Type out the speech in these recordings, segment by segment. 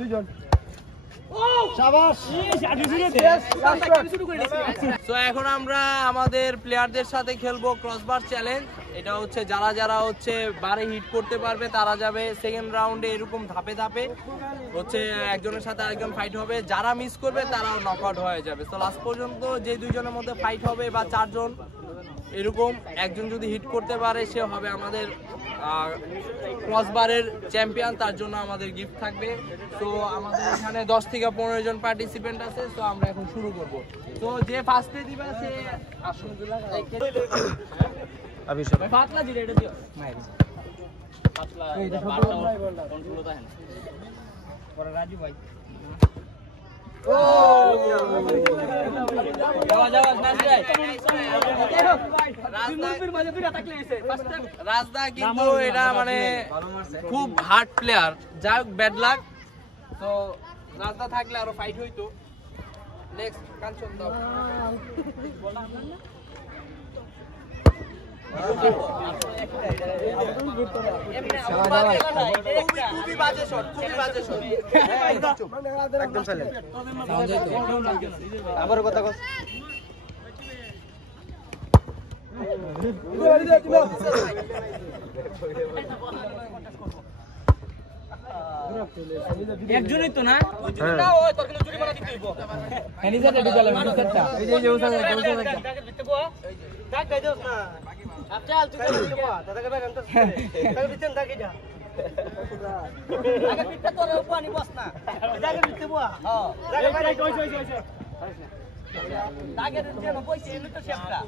দুইজন তো এখন আমরা আমাদের প্লেয়ারদের সাথে খেলবো ক্রসবার চ্যালেঞ্জ। এটা হচ্ছে যারা যারা হচ্ছে বারে হিট করতে পারবে তারা যাবে সেকেন্ড রাউন্ডে, এরকম ধাপে ধাপে হচ্ছে একজনের সাথে আরেকজন ফাইট হবে। যারা মিস করবে তারাও নকআউট হয়ে যাবে। তো লাস্ট পর্যন্ত যে দুইজনের মধ্যে ফাইট হবে বা চারজন এরকম একজন যদি হিট করতে পারে সে হবে আমাদের ক্রসবারের চ্যাম্পিয়ন, তার জন্য আমাদের গিফট থাকবে। তো আমাদের এখানে 10 থেকে 15 জন পার্টিসিপেন্ট আছে। তো আমরা এখন শুরু করব। তো যে ফার্স্টে দিবে সে আসনগুলা পাতলা জিরে এটা দিও পাতলা এটা কন্ট্রোল থাকে না পরে রাজু ভাই রাজদা কিন্তু এটা মানে খুব হার্ড প্লেয়ার, যাই হোক ব্যাড লাক। তো রাজদা থাকলে আরো ফাইট হইতো। নেক্সট কাঞ্চন দাও। আবার কথা কস একজনই তো না তোর কিন্তু জুরি মারা দিতে হইব। ম্যানেজার এটা গেল ম্যানেজারটা এই যে ওসা ডাক গাই দাও না আচ্ছা তুই দিতে বল দাদাকে বেগান তো তাকে দিতেন ডাকে যা আগে পিঠটা তোর পানি বস না ডাকে দিতে বল হ্যাঁ ডাকে বাইরে কই ডাকে দিতে না পয়সা এনে তো শেপটা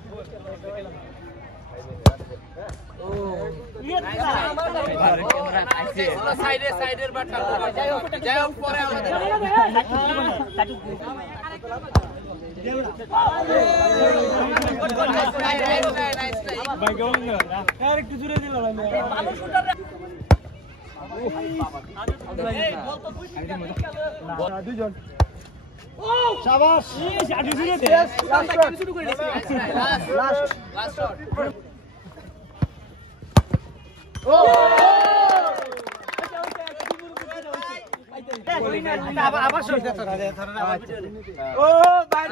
সাইডের বাটটা যাই হোক পরে আমাদের একটু জুড়ে দিল দুইজন শাবাশ আবার শুরু ও ভাই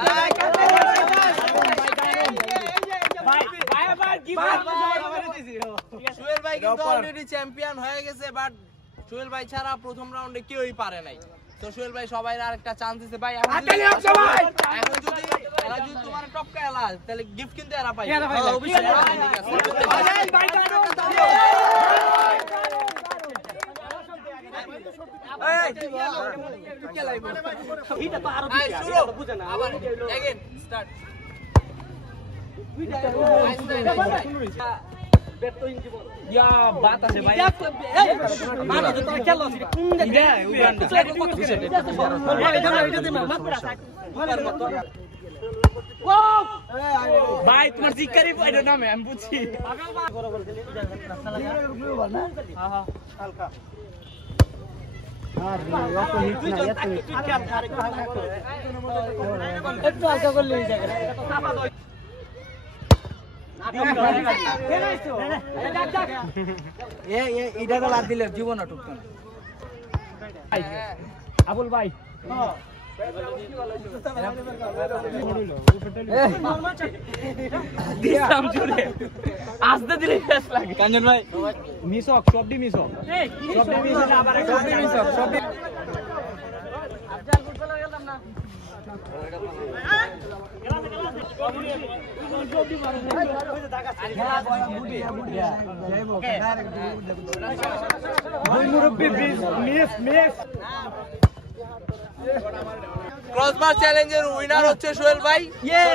সোহেল ভাই কিন্তু অলরেডি চ্যাম্পিয়ন হয়ে গেছে, বাট সোহেল ভাই ছাড়া প্রথম রাউন্ডে কেউই পারে নাই। তো সোহেল ভাই সবাই আরেকটা চান্স দিতে ভাই। এখন যদি এরা যদি তোমার টপকা এলা তাহলে গিফট কিন্তু এরা পাই। বাত আছে ভাই ভাই তোমার জিজ্ঞারি পাইলো না আমি বুঝছি। একটু আশা করলে এটা তো লাভ দিলে জীবন টুকতো না। আবুল ভাই আসতে দিলে লাগে কাঞ্চন ভাই মিসক সবডি মিসক সবডি মিসক আবার সবডি মিসক সবডি ক্রসবার চ্যালেঞ্জের উইনার হচ্ছে সোহেল ভাই।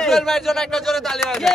সোহেল ভাইয়ের জন্য একটা জোরে তালি হবে।